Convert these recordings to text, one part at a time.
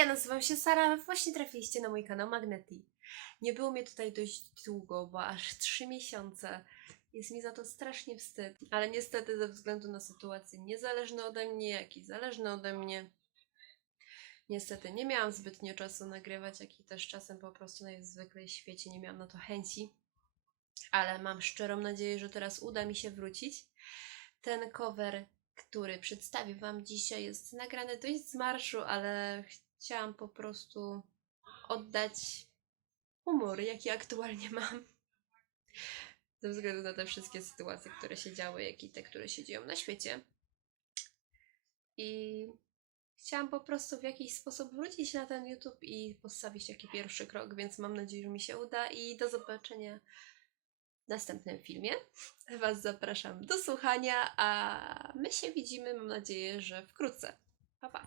ja nazywam się Sara, właśnie trafiliście na mój kanał Magneti. Nie było mnie tutaj dość długo, bo aż 3 miesiące. Jest mi za to strasznie wstyd, ale niestety ze względu na sytuację niezależne ode mnie, jak i zależne ode mnie, niestety nie miałam zbytnio czasu nagrywać, jak i też czasem po prostu najzwyklej w świecie nie miałam na to chęci. Ale mam szczerą nadzieję, że teraz uda mi się wrócić. Ten cover, który przedstawię Wam dzisiaj, jest nagrany dość z marszu, ale chciałam po prostu oddać humor, jaki aktualnie mam. Ze względu na te wszystkie sytuacje, które się działy, jak i te, które się dzieją na świecie. I chciałam po prostu w jakiś sposób wrócić na ten YouTube i postawić taki pierwszy krok, więc mam nadzieję, że mi się uda i do zobaczenia w następnym filmie. Was zapraszam do słuchania, a my się widzimy, mam nadzieję, że wkrótce. Pa, pa.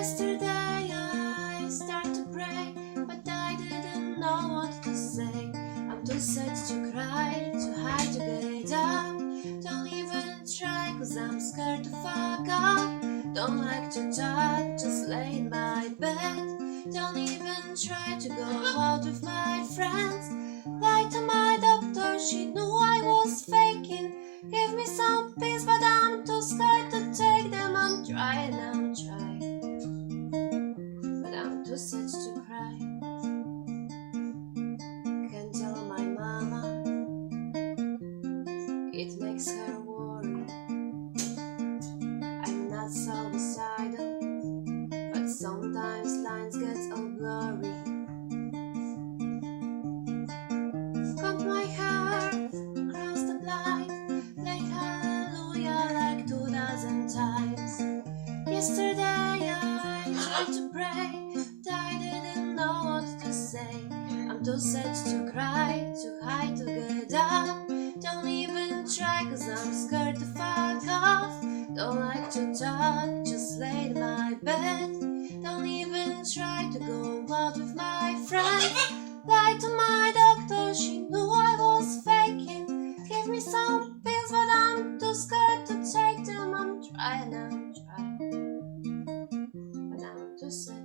Yesterday I started to pray, but I didn't know what to say. I'm too sad to cry, too hard to get up. Don't even try, cause I'm scared to fuck up. Don't like to talk, just lay in my bed. Don't even try to go out with my friends. right. Can tell my mama, it makes her worry. I'm not suicidal, but sometimes lines get all blurry. My heart, cross the play hallelujah like two dozen times. Yesterday I tried to pray. I'm too sad to cry, too high to get up. Don't even try, cause I'm scared to fuck off. Don't like to talk, just lay in my bed. Don't even try to go out with my friend. Lie to my doctor, she knew I was faking. Gave me some pills, but I'm too scared to take them. I'm trying, I'm trying. But I'm too.